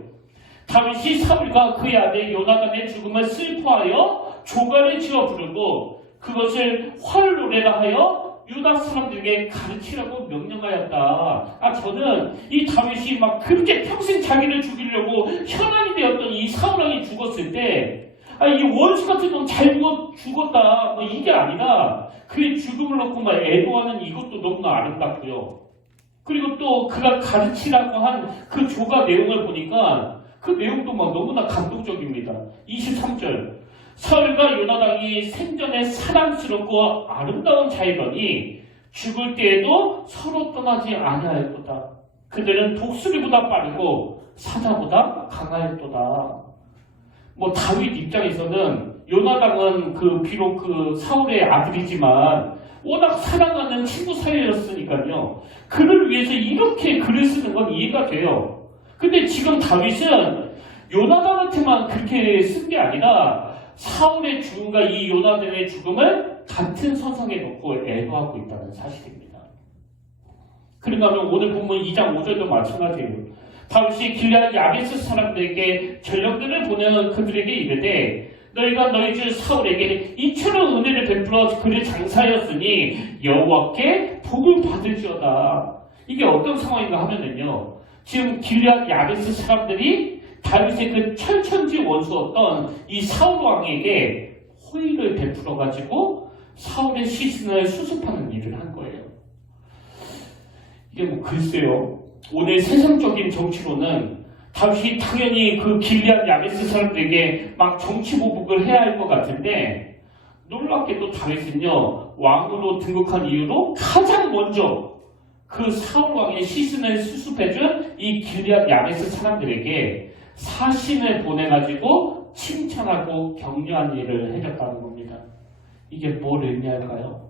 다윗이 사울과 그의 아들 요나단의 죽음을 슬퍼하여 조가를 지어 부르고 그것을 활노래라 하여 유다 사람들에게 가르치라고 명령하였다. 저는 이 다윗이 막 그렇게 평생 자기를 죽이려고 혈안이 되었던 이 사울왕이 죽었을 때, 이 원수 같은 놈 잘 죽었다, 뭐 이게 아니라 그의 죽음을 놓고 막 애도하는 이것도 너무나 아름답고요. 그리고 또 그가 가르치라고 한 그 조가 내용을 보니까 그 내용도 막 너무나 감동적입니다. 23절. 사울과 요나단이 생전에 사랑스럽고 아름다운 자이더니 죽을 때에도 서로 떠나지 아니하였도다. 그들은 독수리보다 빠르고 사자보다 강하였도다. 뭐 다윗 입장에서는 요나단은 비록 사울의 아들이지만 워낙 사랑하는 친구 사이였으니까요. 그를 위해서 이렇게 글을 쓰는 건 이해가 돼요. 근데 지금 다윗은 요나단한테만 그렇게 쓴 게 아니라 사울의 죽음과 이 요나단의 죽음을 같은 선상에 놓고 애도하고 있다는 사실입니다. 그런가 하면 오늘 본문 2장 5절도 마찬가지예요. 다윗이 길앗 야베스 사람들에게 전령들을 보내는 그들에게 이르되 너희가 너희 주 사울에게 이처럼 은혜를 베풀어 그를 장사하였으니 여호와께 복을 받을지어다. 이게 어떤 상황인가 하면은요, 지금 길앗 야베스 사람들이 다윗의 그 철천지 원수였던 이 사울 왕에게 호의를 베풀어 가지고 사울의 시신을 수습하는 일을 한 거예요. 이게 뭐 글쎄요, 오늘 세상적인 정치로는 다윗이 당연히 그 길앗 야베스 사람들에게 막 정치 보복을 해야 할 것 같은데, 놀랍게도 다윗은요, 왕으로 등극한 이후로 가장 먼저 그 사울 왕의 시신을 수습해준 이 길앗 야베스 사람들에게 사신을 보내가지고 칭찬하고 격려한 일을 해줬다는 겁니다. 이게 뭘 의미할까요?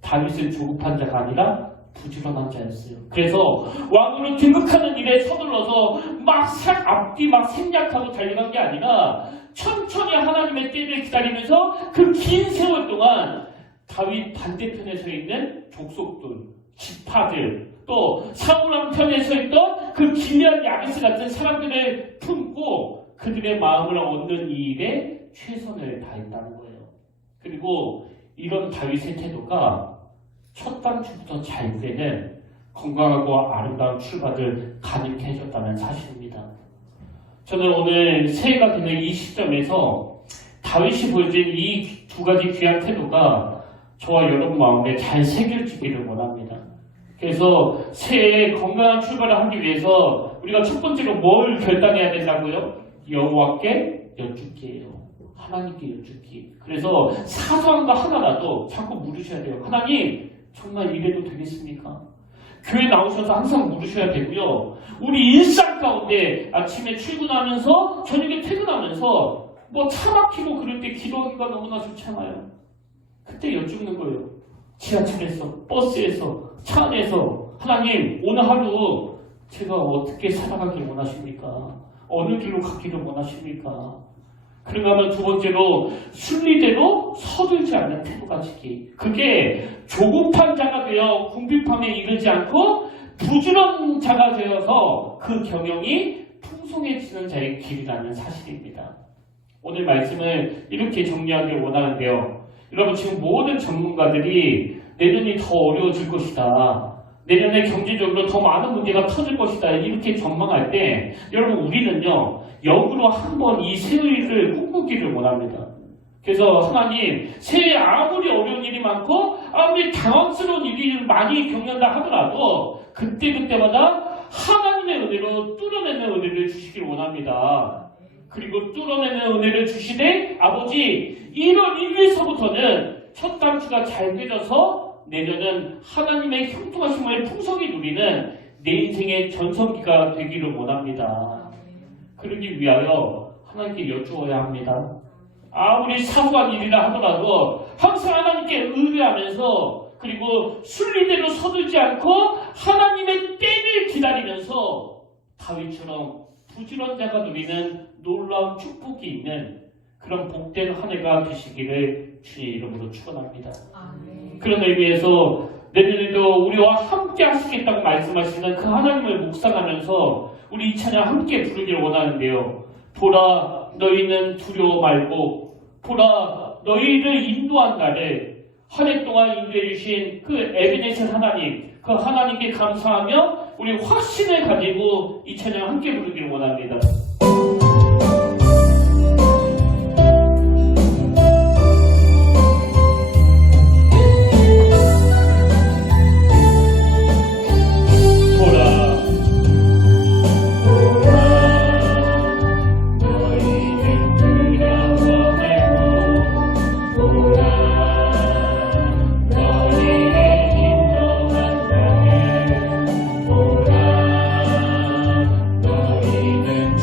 다윗은 조급한 자가 아니라 부지런한 자였어요. 그래서 왕으로 등극하는 일에 서둘러서 막 앞뒤 막 생략하고 달려간 게 아니라 천천히 하나님의 때를 기다리면서 그 긴 세월 동안 다윗 반대편에 서 있는 족속들, 지파들, 또 사울 왕편에 서 있던 그 길앗 야베스 같은 사람들을 품고 그들의 마음을 얻는 이 일에 최선을 다했다는 거예요. 그리고 이런 다윗의 태도가 첫 단추부터 잘 되는 건강하고 아름다운 출발을 가능케 해줬다는 사실입니다. 저는 오늘 새해가 되는 이 시점에서 다윗이 보여준 이 두 가지 귀한 태도가 저와 여러분 마음에 잘 새겨지기를 원합니다. 그래서 새해에 건강한 출발을 하기 위해서 우리가 첫 번째로 뭘 결단해야 된다고요? 여호와께 여쭙기예요. 하나님께 여쭙기. 그래서 사소한 거 하나라도 자꾸 물으셔야 돼요. 하나님, 정말 이래도 되겠습니까? 교회 나오셔서 항상 물으셔야 되고요. 우리 일상 가운데 아침에 출근하면서 저녁에 퇴근하면서 뭐 차 막히고 그럴 때 기도하기가 너무나 좋잖아요. 그때 여쭙는 거예요. 지하철에서, 버스에서, 차 안에서 하나님, 오늘 하루 제가 어떻게 살아가길 원하십니까? 어느 길로 가기를 원하십니까? 그런가 하면 두 번째로 순리대로 서둘지 않는 태도 가지기. 그게 조급한 자가 되어 궁핍함에 이르지 않고 부지런한 자가 되어서 그 경영이 풍성해지는 자의 길이라는 사실입니다. 오늘 말씀을 이렇게 정리하길 원하는데요. 여러분, 지금 모든 전문가들이 내년이 더 어려워질 것이다, 내년에 경제적으로 더 많은 문제가 터질 것이다, 이렇게 전망할 때 여러분, 우리는요 역으로 한번 이 새해를 꿈꾸기를 원합니다. 그래서 하나님, 새해에 아무리 어려운 일이 많고 아무리 당황스러운 일이 많이 겪는다 하더라도 그때마다 하나님의 은혜로 뚫어내는 은혜를 주시길 원합니다. 그리고 뚫어내는 은혜를 주시되 아버지, 1월 1일서부터는 첫 단추가 잘 꿰져서 내년은 하나님의 형통하심을 풍성히 누리는 내 인생의 전성기가 되기를 원합니다. 그러기 위하여 하나님께 여쭈어야 합니다. 아무리 사소한 일이라 하더라도 항상 하나님께 의뢰하면서, 그리고 순리대로 서두지 않고 하나님의 때를 기다리면서 다윗처럼 부지런한 자가 누리는 놀라운 축복이 있는 그런 복된 한 해가 되시기를 주의 이름으로 축원합니다. 그런 의미에서 내년에도 우리와 함께 하시겠다고 말씀하시는 그 하나님을 묵상하면서 우리 이 찬양 함께 부르기를 원하는데요. 보라, 너희는 두려워 말고, 보라, 너희를 인도한 나를, 한 해 동안 인도해 주신 그 에베네셀 하나님, 그 하나님께 감사하며 우리 확신을 가지고 이 찬양 함께 부르기를 원합니다. 너희는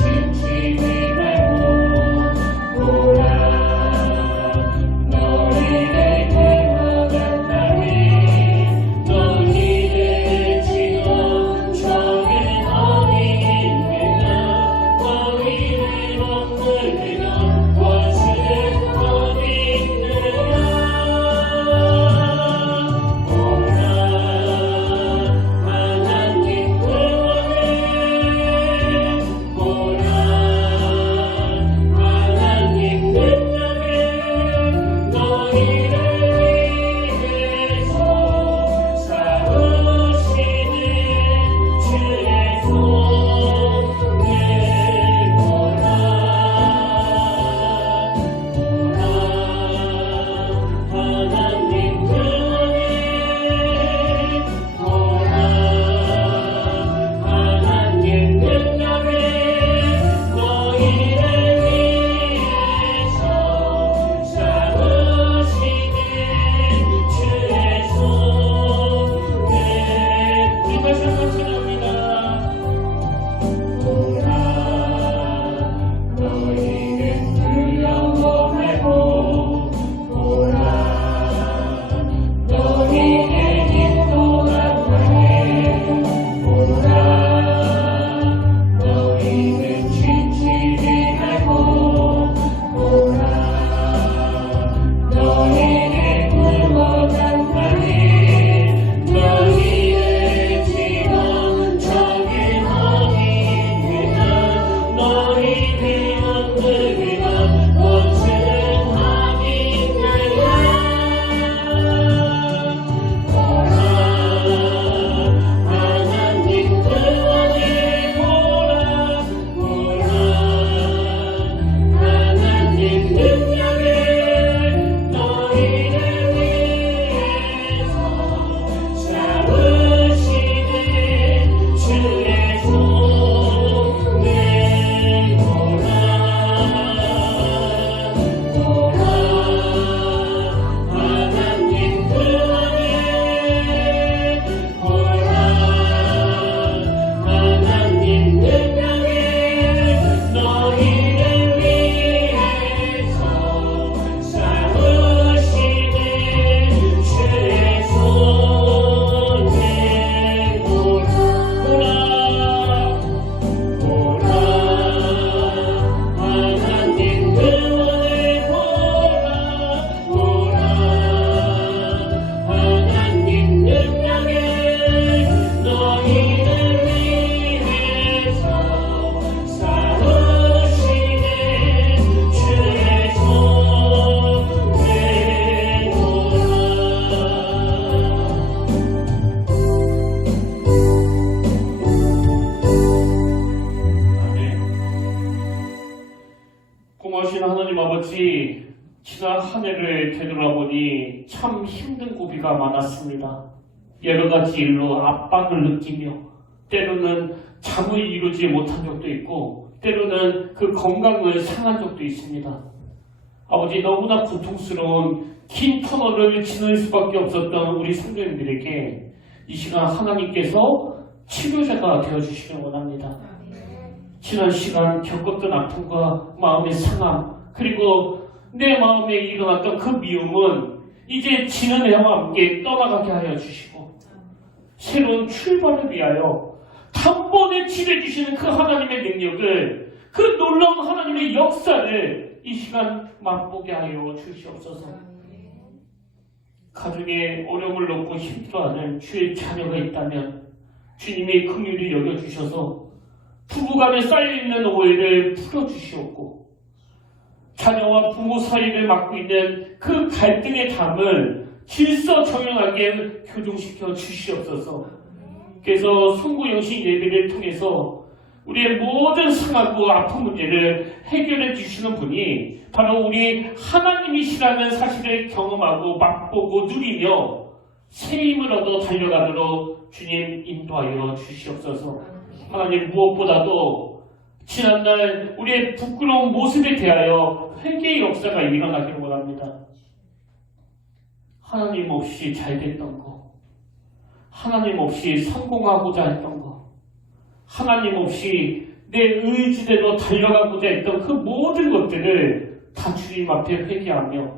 아버지, 지난 한 해를 되돌아보니 참 힘든 고비가 많았습니다. 여러 가지 일로 압박을 느끼며 때로는 잠을 이루지 못한 적도 있고 때로는 그 건강을 상한 적도 있습니다. 아버지, 너무나 고통스러운 긴 터널을 지날 수밖에 없었던 우리 성도님들에게 이 시간 하나님께서 치료자가 되어주시길 원합니다. 지난 시간 겪었던 아픔과 마음의 상함, 그리고 내 마음에 일어났던 그 미움은 이제 지는 해와 함께 떠나가게 하여 주시고 새로운 출발을 위하여 단번에 치료해주시는 그 하나님의 능력을, 그 놀라운 하나님의 역사를 이 시간 맛보게 하여 주시옵소서. 가정에 어려움을 놓고 힘들어하는 주의 자녀가 있다면 주님이 긍휼히 여겨주셔서 부부간에 쌓여있는 오해를 풀어주시옵고 자녀와 부모 사이를 맡고 있는 그 갈등의 담을 질서정연하게 교정시켜 주시옵소서. 그래서 송구영신 예배를 통해서 우리의 모든 상하고 아픈 문제를 해결해 주시는 분이 바로 우리 하나님이시라는 사실을 경험하고 맛보고 누리며 새 힘을 얻어 달려가도록 주님 인도하여 주시옵소서. 하나님, 무엇보다도 지난날 우리의 부끄러운 모습에 대하여 회개의 역사가 일어나기를 원합니다. 하나님 없이 잘 됐던 거, 하나님 없이 성공하고자 했던 거, 하나님 없이 내 의지대로 달려가고자 했던 그 모든 것들을 다 주님 앞에 회개하며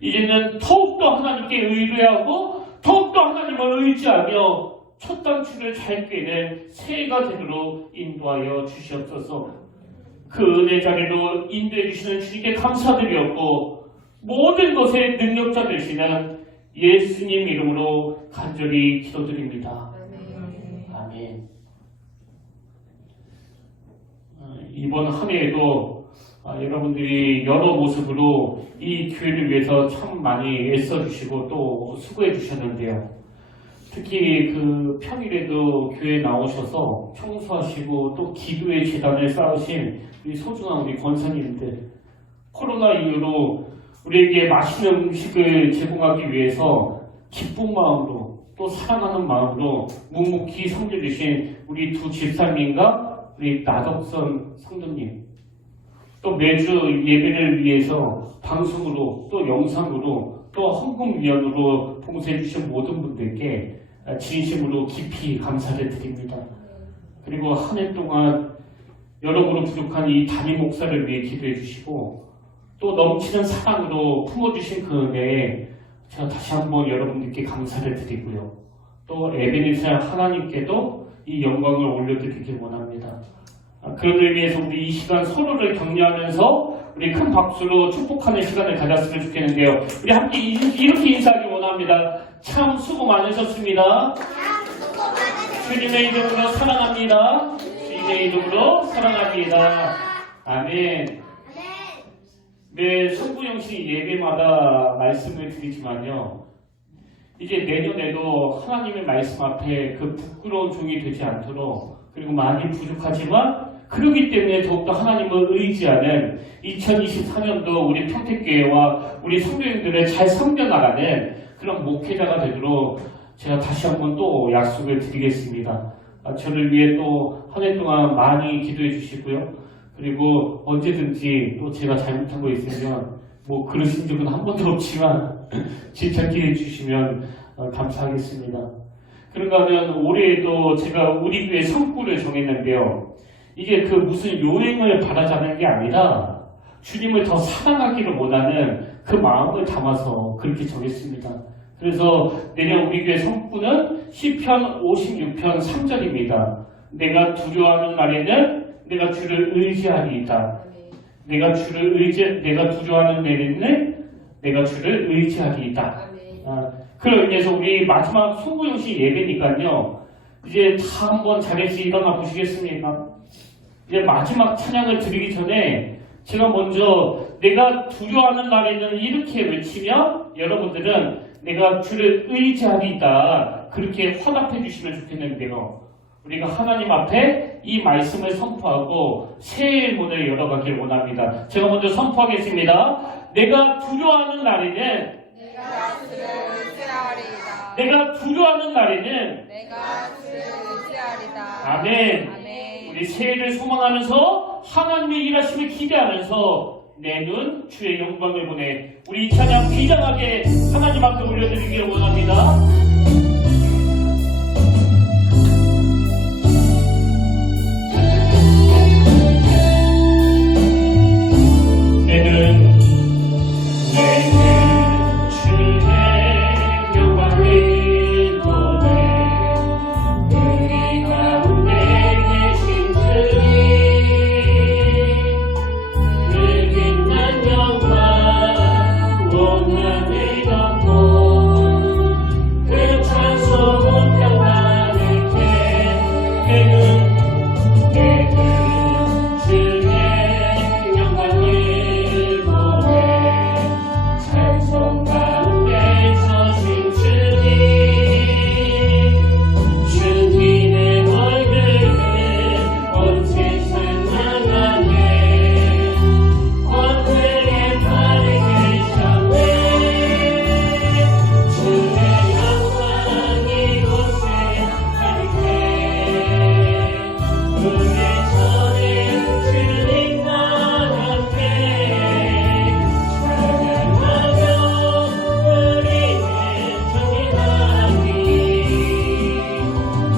이제는 더욱더 하나님께 의뢰하고 더욱더 하나님을 의지하며 첫 단추를 잘 꿰는 새해가 되도록 인도하여 주시옵소서. 그 은혜 자리로 인도해 주시는 주님께 감사드리었고 모든 것의 능력자 되시는 예수님 이름으로 간절히 기도드립니다. 아멘. 이번 한 해에도 여러분들이 여러 모습으로 이 교회를 위해서 참 많이 애써주시고 또 수고해 주셨는데요. 특히 그 평일에도 교회에 나오셔서 청소하시고 또 기도의 재단을 쌓으신 우리 소중한 우리 권사님들, 코로나 이후로 우리에게 맛있는 음식을 제공하기 위해서 기쁜 마음으로 또 사랑하는 마음으로 묵묵히 섬겨주신 우리 두 집사님과 우리 나덕선 성도님, 또 매주 예배를 위해서 방송으로 또 영상으로 또 헌금위원으로 봉사해 주신 모든 분들께 진심으로 깊이 감사를 드립니다. 그리고 한 해 동안 여러분으로 부족한 이 담임 목사를 위해 기도해 주시고 또 넘치는 사랑으로 품어주신 그 은혜에 제가 다시 한번 여러분들께 감사를 드리고요. 또 에베네zer 하나님께도 이 영광을 올려드리길 원합니다. 그런 의미에서 우리 이 시간 서로를 격려하면서 우리 큰 박수로 축복하는 시간을 가졌으면 좋겠는데요. 우리 함께 이렇게 인사하기 원합니다. 참 수고 많으셨습니다. 주님의 이름으로 사랑합니다. 주님의 이름으로 사랑합니다. 아멘. 매 송구영신 예배마다 말씀을 드리지만요. 이제 내년에도 하나님의 말씀 앞에 그 부끄러운 종이 되지 않도록, 그리고 많이 부족하지만 그렇기 때문에 더욱더 하나님을 의지하는 2024년도 우리 평택교회와 우리 성도님들을 잘 섬겨나가는 그런 목회자가 되도록 제가 다시 한번 또 약속을 드리겠습니다. 저를 위해 또 한 해 동안 많이 기도해 주시고요. 그리고 언제든지 또 제가 잘못하고 있으면 뭐 그러신 적은 한 번도 없지만 질책해 주시면 감사하겠습니다. 그런가 하면 올해에도 제가 우리 교회 성구를 정했는데요. 이게 그 무슨 요행을 바라자는 게 아니라 주님을 더 사랑하기를 원하는 그 마음을 담아서 그렇게 정했습니다. 그래서 내년 우리 교회 성구는 시편 56편 3절입니다. 내가 두려워하는 날에는 내가 주를 의지하리이다. 내가 두려워하는 날에는 내가 주를 의지하리이다. 그런 의미에서 우리 마지막 송구영신 예배니까요. 이제 다 한번 자리에서 일어나 보시겠습니까? 이제 마지막 찬양을 드리기 전에 제가 먼저 내가 두려워하는 날에는 이렇게 외치며 여러분들은 내가 주를 의지하리이다. 그렇게 화답해 주시면 좋겠는데요. 우리가 하나님 앞에 이 말씀을 선포하고 새해의 문을 열어가길 원합니다. 제가 먼저 선포하겠습니다. 내가 두려워하는 날에는 내가 주를 의지하리이다. 내가 두려워하는 날에는 내가 주를 의지하리다. 아멘. 아멘. 우리 새해를 소망하면서 하나님의 일하심을 기대하면서 내 눈 주의 영광을 보내 우리 찬양 비장하게 하나님 앞에 올려드리기를 원합니다. 내는 주의 영광을 보내 우리 가운데 계신 주님 그 빛난 영광 온 하늘 덮고 그 찬송 온 땅만을 내는 주의 영광을 보내 찬송 가운데 서신 주님의 얼굴은 온 세상 나가네 권능의 발에 계셨네 주의 영광 이곳에 가득해 우리 전에 주님과 함께 찬양하며 우리는 전진하리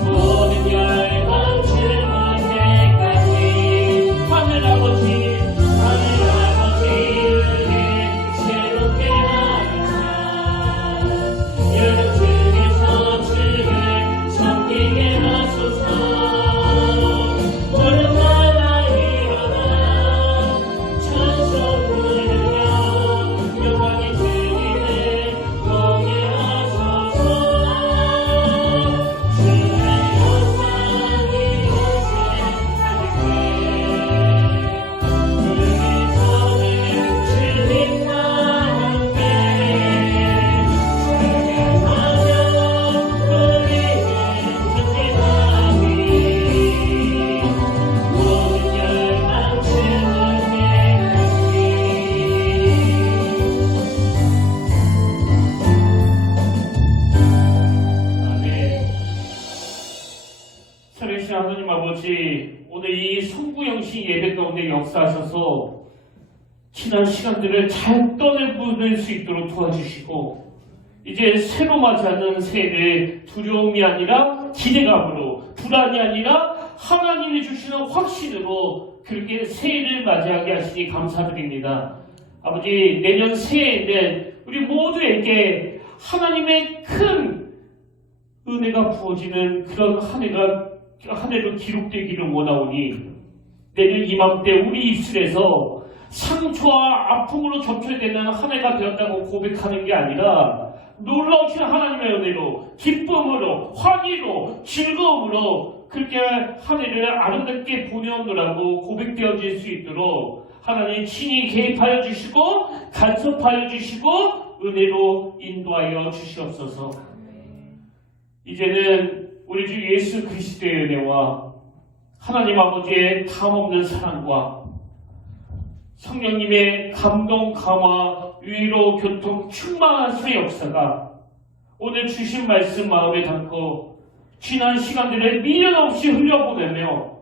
모든 열방 주님께까지 하늘 아버지 은혜 새롭게 하라 여러분께서 주를 섬기게 하소서 오늘마다 일어나 찬송 부르며 영광의 주님을 공개하소서 주의 영광 이곳에 가득해 우리 손을 주님과 함께 찬양하며 우리는 전진하리 모든 열방 주님께 아멘. 살아계신 하나님 아버지, 오늘 이 성구영신 예배 가운데 역사하셔서 지난 시간들을 잘 떠내보낼 수 있도록 도와주시고 이제 새로 맞이하는 새해를 두려움이 아니라 기대감으로, 불안이 아니라 하나님이 주시는 확신으로 그렇게 새해를 맞이하게 하시니 감사드립니다. 아버지, 내년 새해에는 우리 모두에게 하나님의 큰 은혜가 부어지는 그런 한 해로 기록되기를 원하오니 내년 이맘때 우리 입술에서 상처와 아픔으로 접촉되는 한 해가 되었다고 고백하는 게 아니라 놀라우신 하나님의 은혜로, 기쁨으로, 환희로, 즐거움으로 그렇게 한 해를 아름답게 보내오느라고 고백되어질 수 있도록 하나님 친히 개입하여 주시고 간섭하여 주시고 은혜로 인도하여 주시옵소서. 이제는 우리 주 예수 그리스도의 은혜와 하나님 아버지의 담없는 사랑과 성령님의 감동, 감화, 위로, 교통, 충만하심의 역사가 오늘 주신 말씀 마음에 담고 지난 시간들을 미련 없이 흘려보내며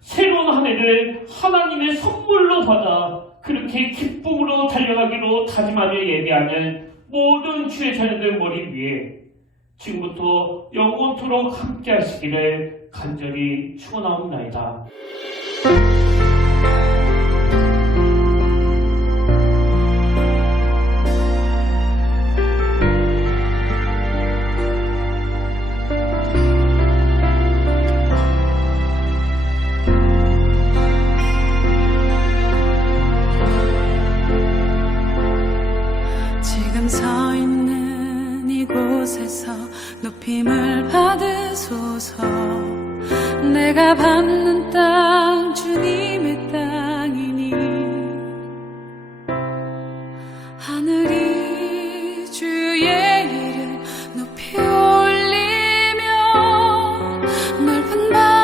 새로운 한 해를 하나님의 선물로 받아 그렇게 기쁨으로 달려가기로 다짐하며 예배하는 모든 주의 자녀들 머리 위에 지금부터 영원토록 함께 하시기를 간절히 축원하옵나이다. 지금 서 있는 이곳에서 높임을 받으소서. 내가 밟는 땅 주님의 땅이니 하늘이 주의 이름 높이 올리며 넓은 바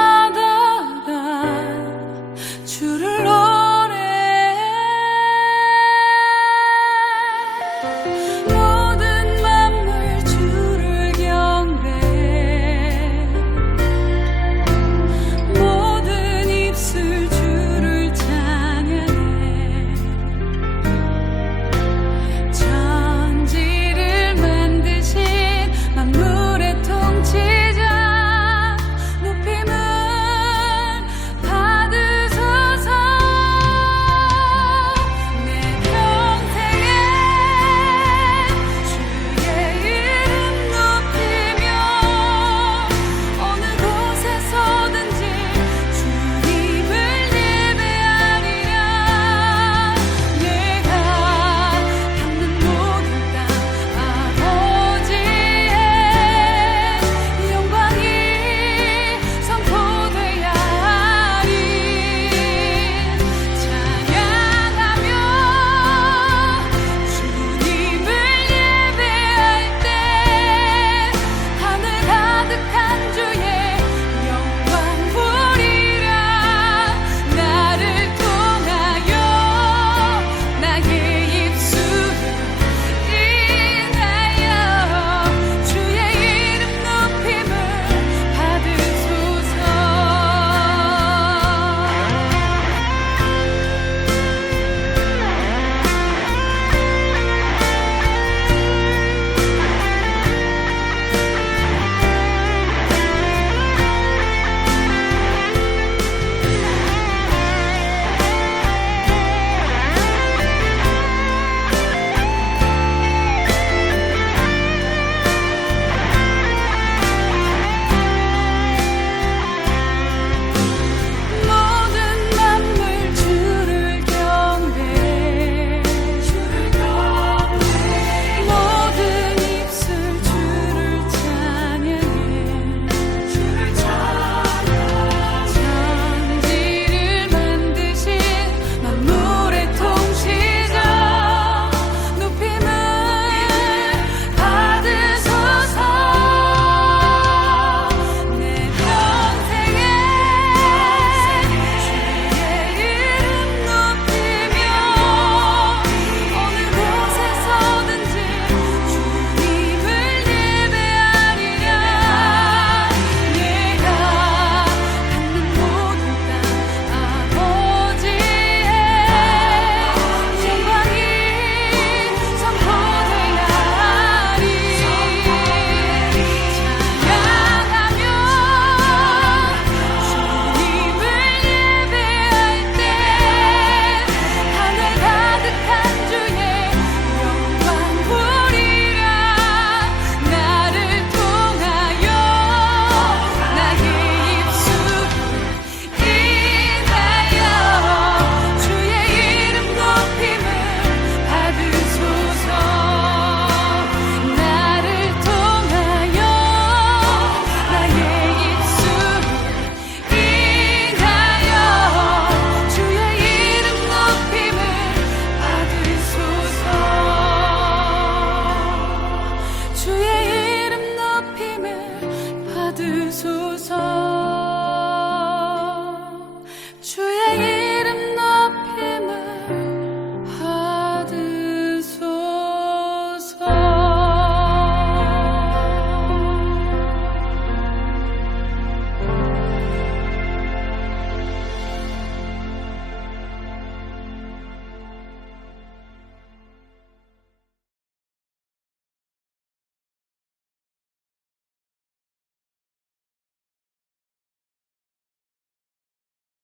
받으소서